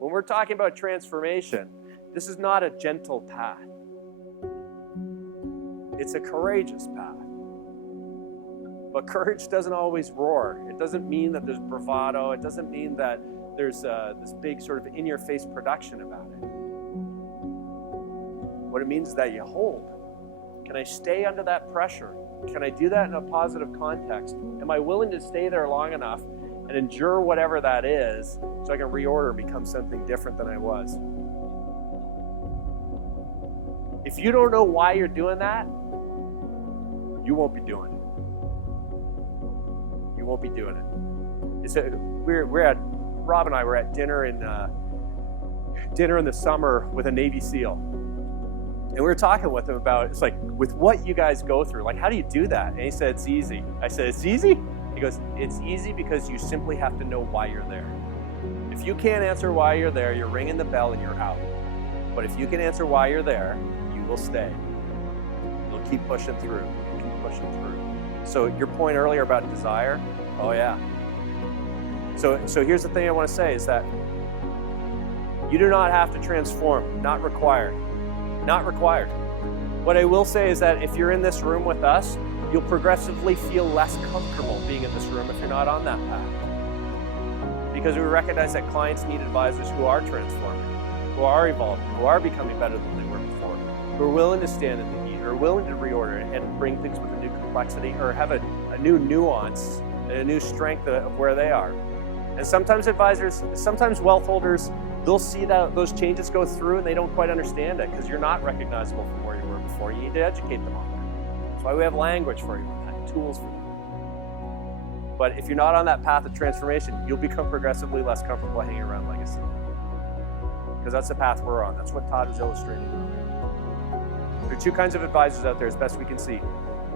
When we're talking about transformation, this is not a gentle path. It's a courageous path. But courage doesn't always roar. It doesn't mean that there's bravado. It doesn't mean that there's this big sort of in-your-face production about it. What it means is that you hold. Can I stay under that pressure? Can I do that in a positive context? Am I willing to stay there long enough and endure whatever that is so I can reorder and become something different than I was? If you don't know why you're doing that, you won't be doing it. You won't be doing it. Rob and I were at dinner in the summer with a Navy SEAL. And we were talking with him about, it's like, with what you guys go through, like, how do you do that? And he said, it's easy. I said, it's easy? He goes, it's easy because you simply have to know why you're there. If you can't answer why you're there, you're ringing the bell and you're out. But if you can answer why you're there, you will stay. You'll keep pushing through. Keep pushing through. So your point earlier about desire, oh yeah. So here's the thing I want to say is that you do not have to transform, not required. Not required. What I will say is that if you're in this room with us, you'll progressively feel less comfortable being in this room if you're not on that path. Because we recognize that clients need advisors who are transforming, who are evolving, who are becoming better than they were before, who are willing to stand in the heat, or willing to reorder and bring things with a new complexity, or have a new nuance and a new strength of where they are. And sometimes advisors, sometimes wealth holders, they'll see that those changes go through and they don't quite understand it because you're not recognizable from where you were before. You need to educate them on that. That's why we have language for you, tools for you. But if you're not on that path of transformation, you'll become progressively less comfortable hanging around legacy. Because that's the path we're on. That's what Todd is illustrating earlier. There are two kinds of advisors out there as best we can see.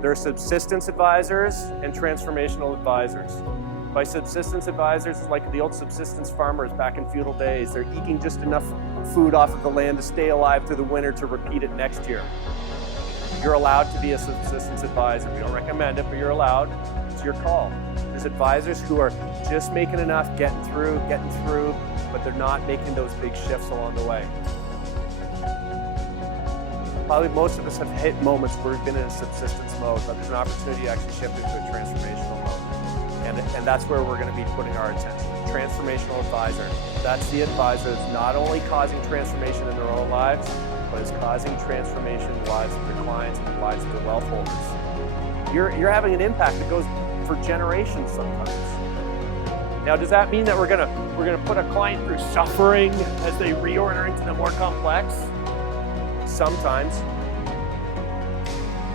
There are subsistence advisors and transformational advisors. By subsistence advisors, it's like the old subsistence farmers back in feudal days. They're eking just enough food off of the land to stay alive through the winter to repeat it next year. You're allowed to be a subsistence advisor. We don't recommend it, but you're allowed. It's your call. There's advisors who are just making enough, getting through, but they're not making those big shifts along the way. Probably most of us have hit moments where we've been in a subsistence mode, but there's an opportunity to actually shift into a transformational mode. And that's where we're going to be putting our attention. Transformational advisor. That's the advisor that's not only causing transformation in their own lives, but is causing transformation in the lives of their clients and the lives of their wealth holders. You're having an impact that goes for generations sometimes. Now, does that mean that we're gonna put a client through suffering as they reorder into the more complex? Sometimes.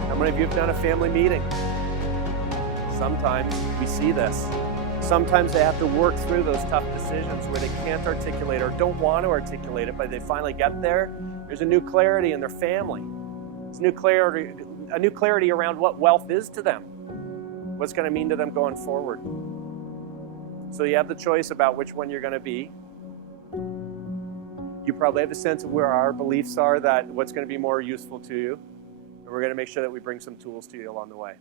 How many of you have done a family meeting? Sometimes we see this. Sometimes they have to work through those tough decisions where they can't articulate or don't want to articulate it, but they finally get there. There's a new clarity in their family. There's a new clarity around what wealth is to them, what's going to mean to them going forward. So you have the choice about which one you're going to be. You probably have a sense of where our beliefs are, that what's going to be more useful to you, and we're going to make sure that we bring some tools to you along the way.